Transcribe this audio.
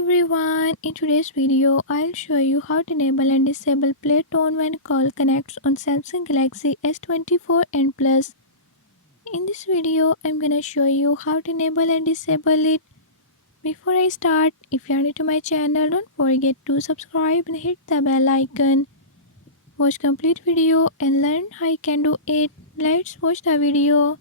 everyone, in today's video I'll show you how to enable and disable play tone when call connects on Samsung Galaxy S24 and Plus. In this video I'm gonna show you how to enable and disable it. Before I start, if you are new to my channel, don't forget to subscribe and hit the bell icon. Watch complete video and learn how you can do it. Let's watch the video.